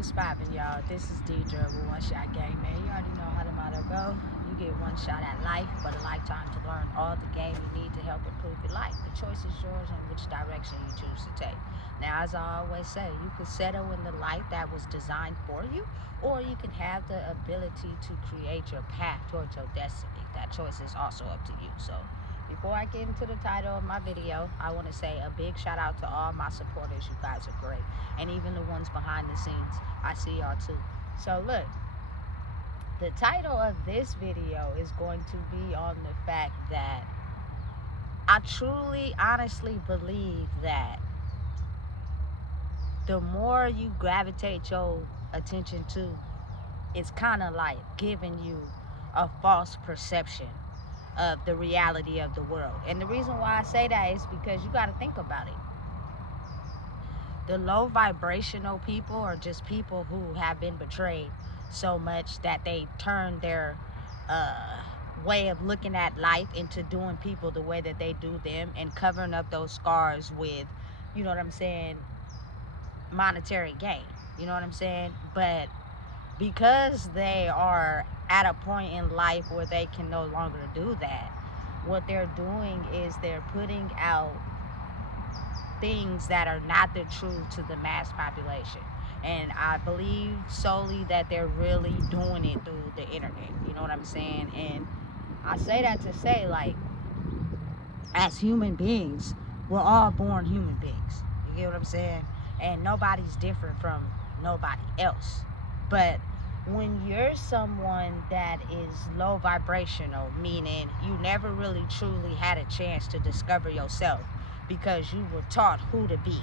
What's poppin', y'all? This is Deidre with One Shot Game, man. You already know how the motto go. You get one shot at life, but a lifetime to learn all the game you need to help improve your life. The choice is yours on which direction you choose to take. Now, as I always say, you can settle in the life that was designed for you, or you can have the ability to create your path towards your destiny. That choice is also up to you. So, before I get into the title of my video, I want to say a big shout out to all my supporters. You guys are great. And even the ones behind the scenes. I see y'all too. So look, the title of this video is going to be on the fact that I truly, honestly believe that the more you gravitate your attention to, it's kind of like giving you a false perception of the reality of the world. And the reason why I say that is because you got to think about it. The low vibrational people are just people who have been betrayed so much that they turn their way of looking at life into doing people the way that they do them and covering up those scars with, you know what I'm saying, monetary gain. You know what I'm saying? But because they are at a point in life where they can no longer do that, what they're doing is they're putting out things that are not the truth to the mass population. And I believe solely that they're really doing it through the internet. You know what I'm saying? And I say that to say, like, as human beings, we're all born human beings. You get what I'm saying? And nobody's different from nobody else. But when you're someone that is low vibrational, meaning you never really truly had a chance to discover yourself because you were taught who to be.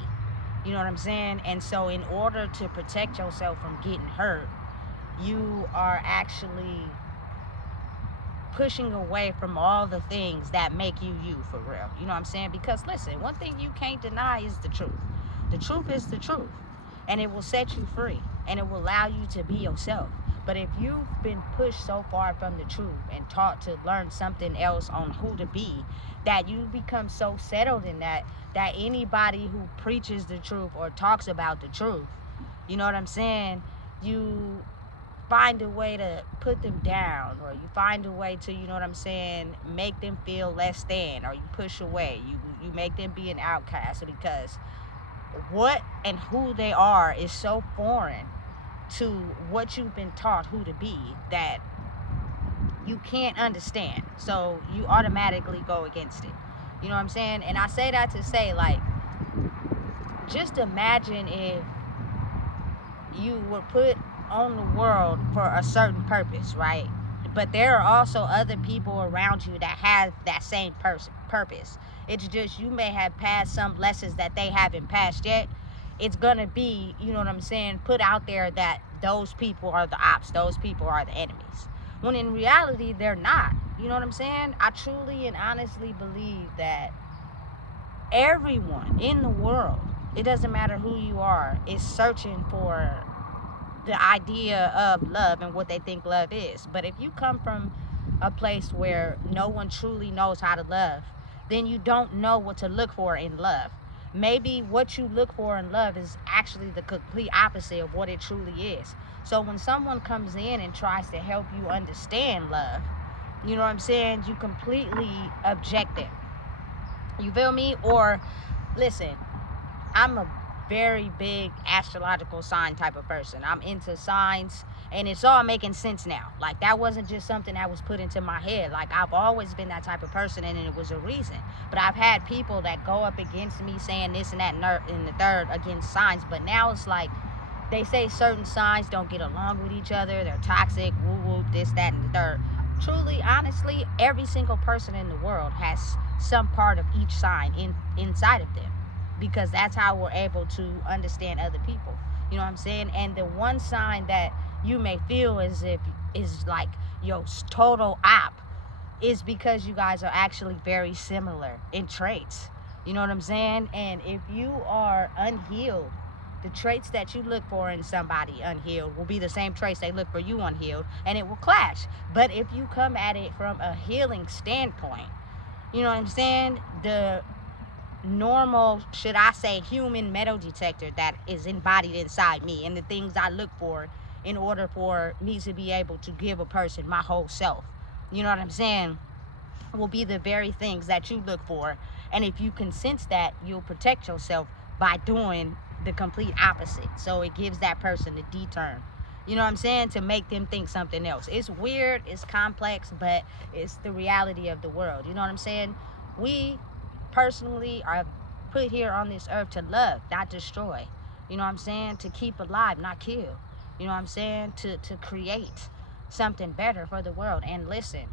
You know what I'm saying? And so in order to protect yourself from getting hurt, you are actually pushing away from all the things that make you you for real. You know what I'm saying? Because listen, one thing you can't deny is the truth. The truth is the truth. And it will set you free. And it will allow you to be yourself. But if you've been pushed so far from the truth and taught to learn something else on who to be, that you become so settled in that anybody who preaches the truth or talks about the truth, you know what I'm saying, you find a way to put them down, or you find a way to, you know what I'm saying, make them feel less than, or you push away, you make them be an outcast, because what and who they are is so foreign to what you've been taught who to be that you can't understand, so you automatically go against it. You know what I'm saying? And I say that to say, like, just imagine if you were put on the world for a certain purpose, right? But there are also other people around you that have that same purpose. It's just you may have passed some lessons that they haven't passed yet. It's gonna be, you know what I'm saying, put out there that those people are the ops, those people are the enemies. When in reality, they're not. You know what I'm saying? I truly and honestly believe that everyone in the world, it doesn't matter who you are, is searching for the idea of love and what they think love is. But if you come from a place where no one truly knows how to love, then you don't know what to look for in love. Maybe what you look for in love is actually the complete opposite of what it truly is. So when someone comes in and tries to help you understand love, you know what I'm saying, you completely object them. You feel me? Or listen, I'm a very big astrological sign type of person. I'm into signs, and it's all making sense now. Like, that wasn't just something that was put into my head. Like, I've always been that type of person, and it was a reason. But I've had people that go up against me saying this and that and the third against signs. But now it's like they say certain signs don't get along with each other. They're toxic, woo-woo, this, that, and the third. Truly, honestly, every single person in the world has some part of each sign inside of them, because that's how we're able to understand other people. You know what I'm saying? And the one sign that you may feel as if is like your total op is because you guys are actually very similar in traits. You know what I'm saying? And if you are unhealed, the traits that you look for in somebody unhealed will be the same traits they look for you unhealed, and it will clash. But if you come at it from a healing standpoint, you know what I'm saying, the normal, should I say, human metal detector that is embodied inside me, and the things I look for in order for me to be able to give a person my whole self. You know what I'm saying? Will be the very things that you look for. And if you can sense that, you'll protect yourself by doing the complete opposite. So it gives that person a D turn. You know what I'm saying? To make them think something else. It's weird, it's complex, but it's the reality of the world. You know what I'm saying? We personally are put here on this earth to love, not destroy. You know what I'm saying? To keep alive, not kill. You know what I'm saying? To create something better for the world. And listen,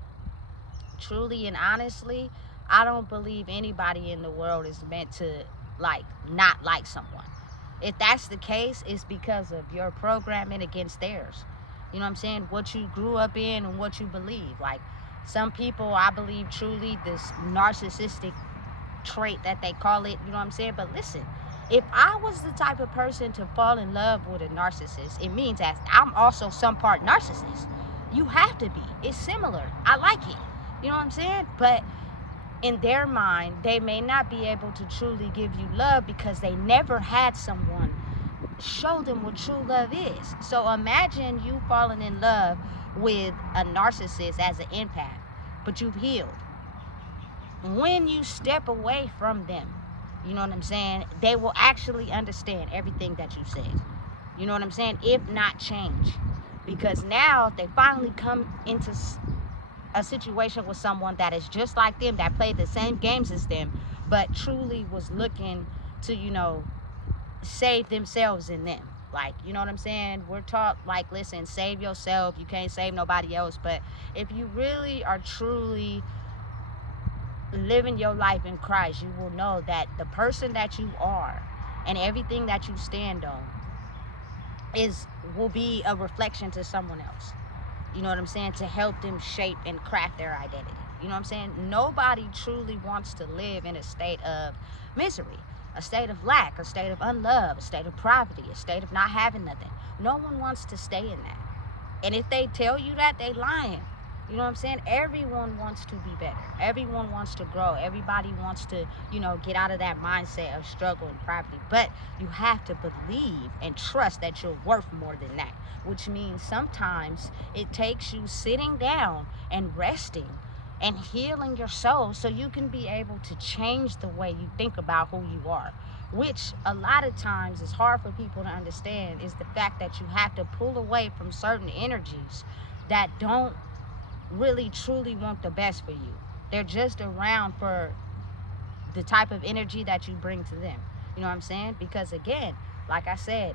truly and honestly, I don't believe anybody in the world is meant to like not like someone. If that's the case, it's because of your programming against theirs. You know what I'm saying? What you grew up in and what you believe. Like some people, I believe truly this narcissistic trait that they call it, you know what I'm saying? But listen, if I was the type of person to fall in love with a narcissist, it means that I'm also some part narcissist. You have to be. It's similar. I like it. You know what I'm saying? But in their mind, they may not be able to truly give you love because they never had someone show them what true love is. So imagine you falling in love with a narcissist as an empath, but you've healed. When you step away from them, you know what I'm saying, they will actually understand everything that you said. You know what I'm saying? If not change. Because now they finally come into a situation with someone that is just like them, that played the same games as them, but truly was looking to, save themselves in them. Like, you know what I'm saying? We're taught, like, listen, save yourself. You can't save nobody else. But if you really are truly living your life in Christ, you will know that the person that you are and everything that you stand on will be a reflection to someone else. You know what I'm saying? To help them shape and craft their identity. You know what I'm saying? Nobody truly wants to live in a state of misery, a state of lack, a state of unlove, a state of poverty, a state of not having nothing. No one wants to stay in that. And if they tell you that, they lying. You know what I'm saying? Everyone wants to be better. Everyone wants to grow. Everybody wants to, get out of that mindset of struggle and poverty. But you have to believe and trust that you're worth more than that, which means sometimes it takes you sitting down and resting and healing your soul so you can be able to change the way you think about who you are, which a lot of times is hard for people to understand, is the fact that you have to pull away from certain energies that don't really truly want the best for you. They're just around for the type of energy that you bring to them. You know what I'm saying? Because again, like I said,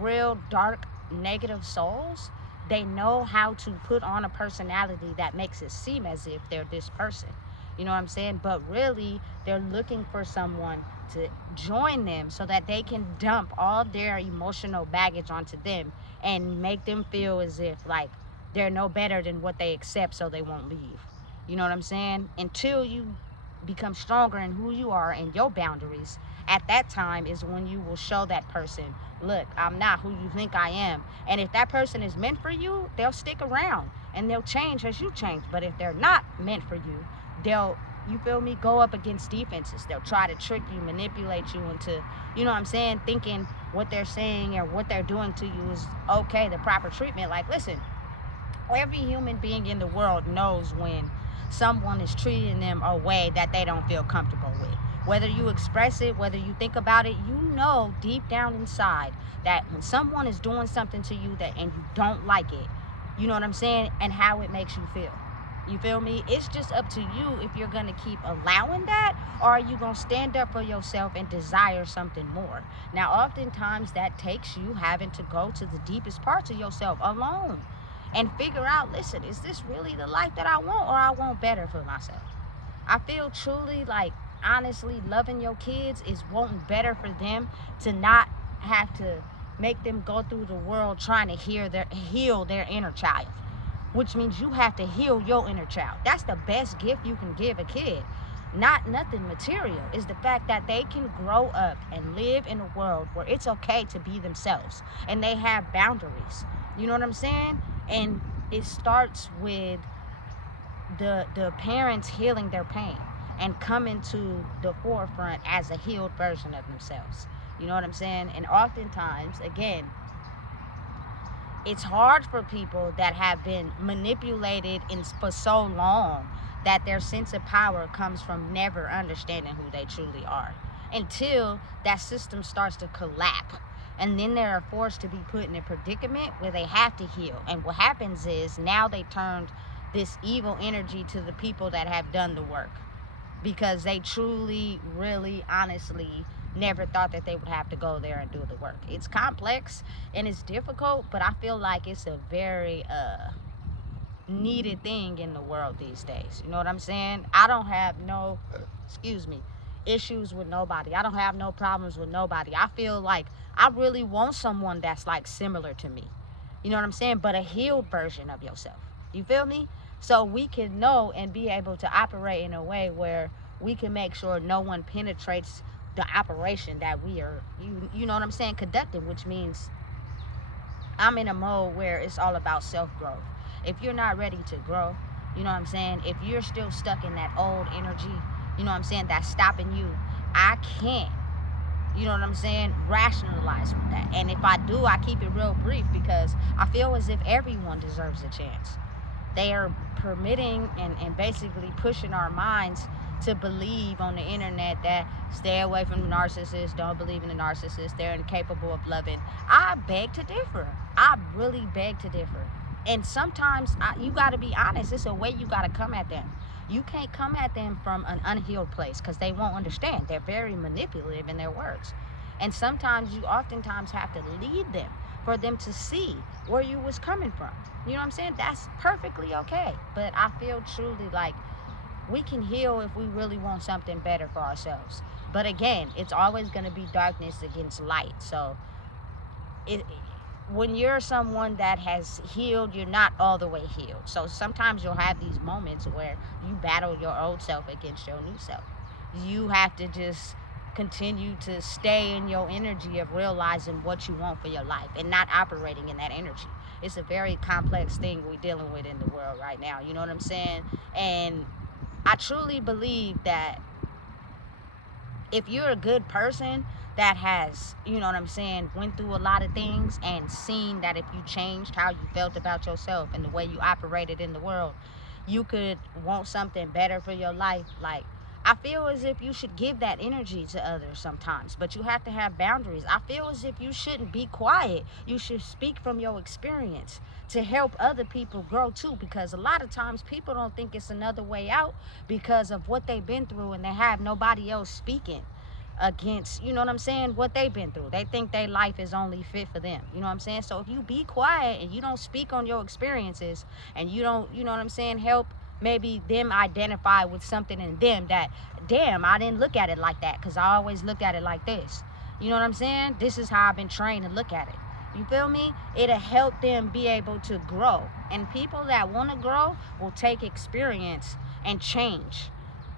real dark negative souls, they know how to put on a personality that makes it seem as if they're this person. You know what I'm saying? But really, they're looking for someone to join them so that they can dump all their emotional baggage onto them and make them feel as if like they're no better than what they accept, so they won't leave. You know what I'm saying? Until you become stronger in who you are and your boundaries, at that time is when you will show that person, look, I'm not who you think I am. And if that person is meant for you, they'll stick around and they'll change as you change. But if they're not meant for you, they'll, you feel me, go up against defenses. They'll try to trick you, manipulate you into, you know what I'm saying, thinking what they're saying or what they're doing to you is okay, the proper treatment. Like, listen, every human being in the world knows when someone is treating them a way that they don't feel comfortable with. Whether you express it, whether you think about it, you know deep down inside that when someone is doing something to you that and you don't like it, you know what I'm saying, and how it makes you feel. You feel me? It's just up to you if you're going to keep allowing that, or are you going to stand up for yourself and desire something more. Now, oftentimes that takes you having to go to the deepest parts of yourself alone and figure out, listen, is this really the life that I want, or I want better for myself? I feel truly like, honestly, loving your kids is wanting better for them, to not have to make them go through the world trying to heal their inner child, which means you have to heal your inner child. That's the best gift you can give a kid. Not nothing material, is the fact that they can grow up and live in a world where it's okay to be themselves and they have boundaries. You know what I'm saying? And it starts with the parents healing their pain. and come into the forefront as a healed version of themselves. You know what I'm saying? And oftentimes, again, it's hard for people that have been manipulated for so long that their sense of power comes from never understanding who they truly are until that system starts to collapse. And then they are forced to be put in a predicament where they have to heal. And what happens is now they turned this evil energy to the people that have done the work, because they truly, really, honestly never thought that they would have to go there and do the work. It's complex and it's difficult, but I feel like it's a very needed thing in the world these days. You know what I'm saying? I don't have no, issues with nobody. I don't have no problems with nobody. I feel like I really want someone that's like similar to me. You know what I'm saying? But a healed version of yourself. You feel me? So we can know and be able to operate in a way where we can make sure no one penetrates the operation that we are, you know what I'm saying, conducting, which means I'm in a mode where it's all about self-growth. If you're not ready to grow, you know what I'm saying, if you're still stuck in that old energy, you know what I'm saying, that's stopping you, I can't, you know what I'm saying, rationalize with that. And if I do, I keep it real brief, because I feel as if everyone deserves a chance. They are permitting and basically pushing our minds to believe on the internet that stay away from the narcissists, don't believe in the narcissists, they're incapable of loving. I beg to differ. I really beg to differ. And sometimes you got to be honest. It's a way you got to come at them. You can't come at them from an unhealed place, because they won't understand. They're very manipulative in their words. And sometimes you oftentimes have to lead them for them to see where you was coming from. You know what I'm saying? That's perfectly okay. But I feel truly like we can heal if we really want something better for ourselves. But again, it's always going to be darkness against light. So when you're someone that has healed, you're not all the way healed. So sometimes you'll have these moments where you battle your old self against your new self. You have to just continue to stay in your energy of realizing what you want for your life and not operating in that energy. It's a very complex thing we're dealing with in the world right now. You know what I'm saying? And I truly believe that if you're a good person that has, you know what I'm saying, went through a lot of things and seen that if you changed how you felt about yourself and the way you operated in the world, you could want something better for your life. Like, I feel as if you should give that energy to others sometimes, but you have to have boundaries. I feel as if you shouldn't be quiet. You should speak from your experience to help other people grow too, because a lot of times people don't think it's another way out because of what they've been through, and they have nobody else speaking against, you know what I'm saying, what they've been through. They think their life is only fit for them. You know what I'm saying? So if you be quiet and you don't speak on your experiences, and you don't, you know what I'm saying, help maybe them identify with something in them that, damn, I didn't look at it like that, because I always looked at it like this. You know what I'm saying? This is how I've been trained to look at it. You feel me? It'll help them be able to grow. And people that want to grow will take experience and change.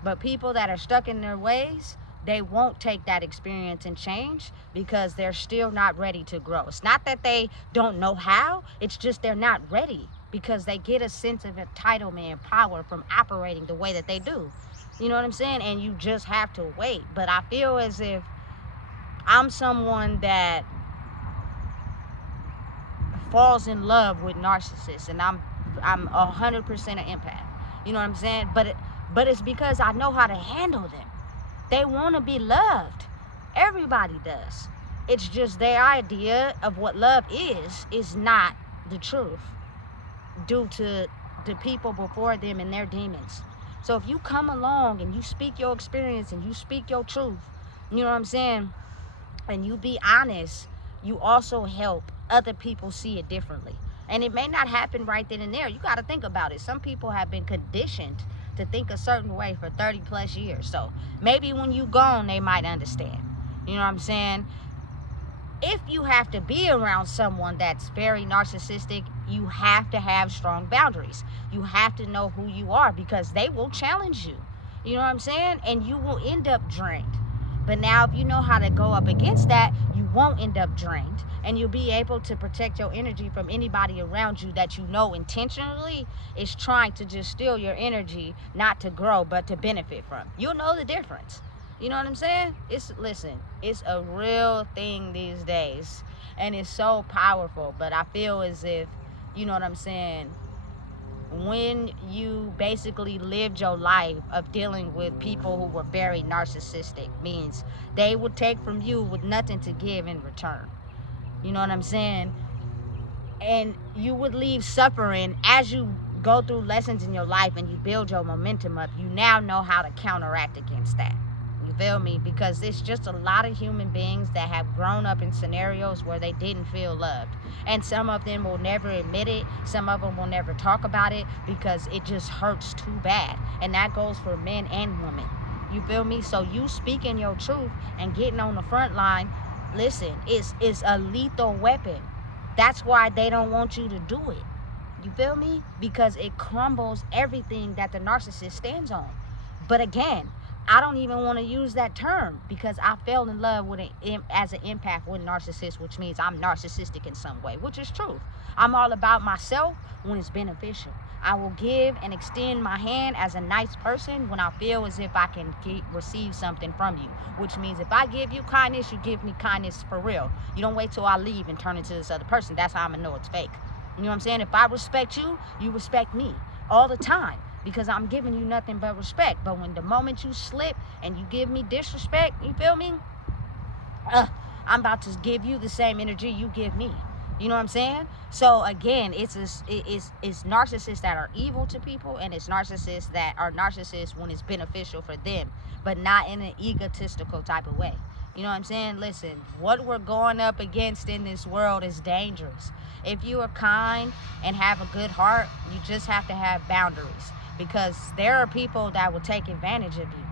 But people that are stuck in their ways, they won't take that experience and change, because they're still not ready to grow. It's not that they don't know how, it's just they're not ready, because they get a sense of entitlement and power from operating the way that they do. You know what I'm saying? And you just have to wait. But I feel as if I'm someone that falls in love with narcissists, and I'm 100% an empath. You know what I'm saying? But it's because I know how to handle them. They want to be loved. Everybody does. It's just their idea of what love is not the truth, due to the people before them and their demons. So if you come along and you speak your experience and you speak your truth, you know what I'm saying, and you be honest, you also help other people see it differently. And it may not happen right then and there. You got to think about it. Some people have been conditioned to think a certain way for 30 plus years. So maybe when you gone, they might understand. You know what I'm saying? If you have to be around someone that's very narcissistic, you have to have strong boundaries. You have to know who you are, because they will challenge you. You know what I'm saying? And you will end up drained. But now if you know how to go up against that, you won't end up drained. And you'll be able to protect your energy from anybody around you that you know intentionally is trying to just steal your energy, not to grow but to benefit from. You'll know the difference. You know what I'm saying? Listen, it's a real thing these days, and it's so powerful. But I feel as if, you know what I'm saying, when you basically lived your life of dealing with people who were very narcissistic, means they would take from you with nothing to give in return. You know what I'm saying? And you would leave suffering. As you go through lessons in your life and you build your momentum up, you now know how to counteract against that. You feel me? Because it's just a lot of human beings that have grown up in scenarios where they didn't feel loved. And some of them will never admit it. Some of them will never talk about it because it just hurts too bad. And that goes for men and women. You feel me? So you speaking your truth and getting on the front line, listen, it's a lethal weapon. That's why they don't want you to do it. You feel me? Because it crumbles everything that the narcissist stands on. But again, I don't even want to use that term because I fell in love with as an empath with narcissist, which means I'm narcissistic in some way, which is true. I'm all about myself when it's beneficial. I will give and extend my hand as a nice person when I feel as if I can receive something from you, which means if I give you kindness, you give me kindness for real. You don't wait till I leave and turn into this other person. That's how I'm going to know it's fake. You know what I'm saying? If I respect you, you respect me all the time because I'm giving you nothing but respect. But when the moment you slip and you give me disrespect, you feel me? I'm about to give you the same energy you give me. You know what I'm saying? So again, it's narcissists that are evil to people, and it's narcissists that are narcissists when it's beneficial for them, but not in an egotistical type of way. You know what I'm saying? Listen, what we're going up against in this world is dangerous. If you are kind and have a good heart, you just have to have boundaries, because there are people that will take advantage of you.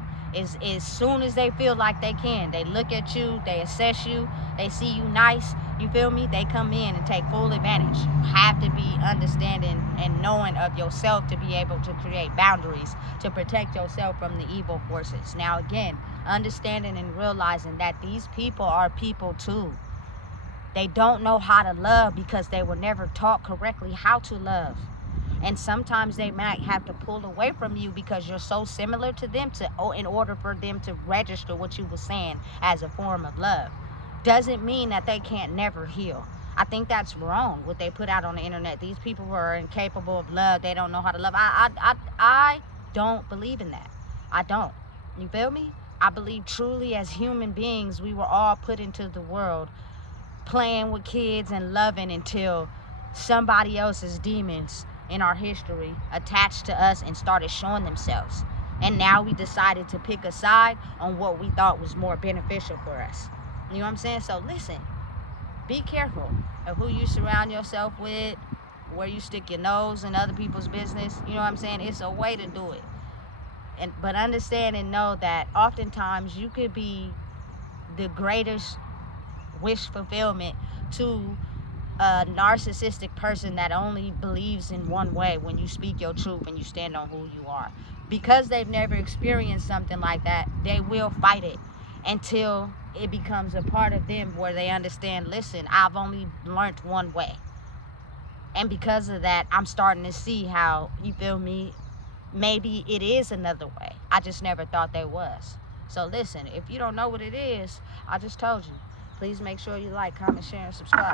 As soon as they feel like they can, they look at you, they assess you, they see you nice, you feel me? They come in and take full advantage. You have to be understanding and knowing of yourself to be able to create boundaries to protect yourself from the evil forces. Now again, understanding and realizing that these people are people too. They don't know how to love because they were never taught correctly how to love. And sometimes they might have to pull away from you because you're so similar to them in order for them to register what you were saying as a form of love. Doesn't mean that they can't never heal. I think that's wrong, what they put out on the internet. These people who are incapable of love, they don't know how to love. I don't believe in that. I don't. You feel me? I believe truly as human beings, we were all put into the world playing with kids and loving until somebody else's demons in our history attached to us and started showing themselves. And now we decided to pick a side on what we thought was more beneficial for us. You know what I'm saying? So listen, be careful of who you surround yourself with, where you stick your nose in other people's business. You know what I'm saying? It's a way to do it. But understand and know that oftentimes you could be the greatest wish fulfillment to a narcissistic person that only believes in one way when you speak your truth and you stand on who you are. Because they've never experienced something like that, they will fight it until it becomes a part of them where they understand, listen, I've only learned one way. And because of that, I'm starting to see how, you feel me, maybe it is another way. I just never thought there was. So listen, if you don't know what it is, I just told you. Please make sure you like, comment, share, and subscribe.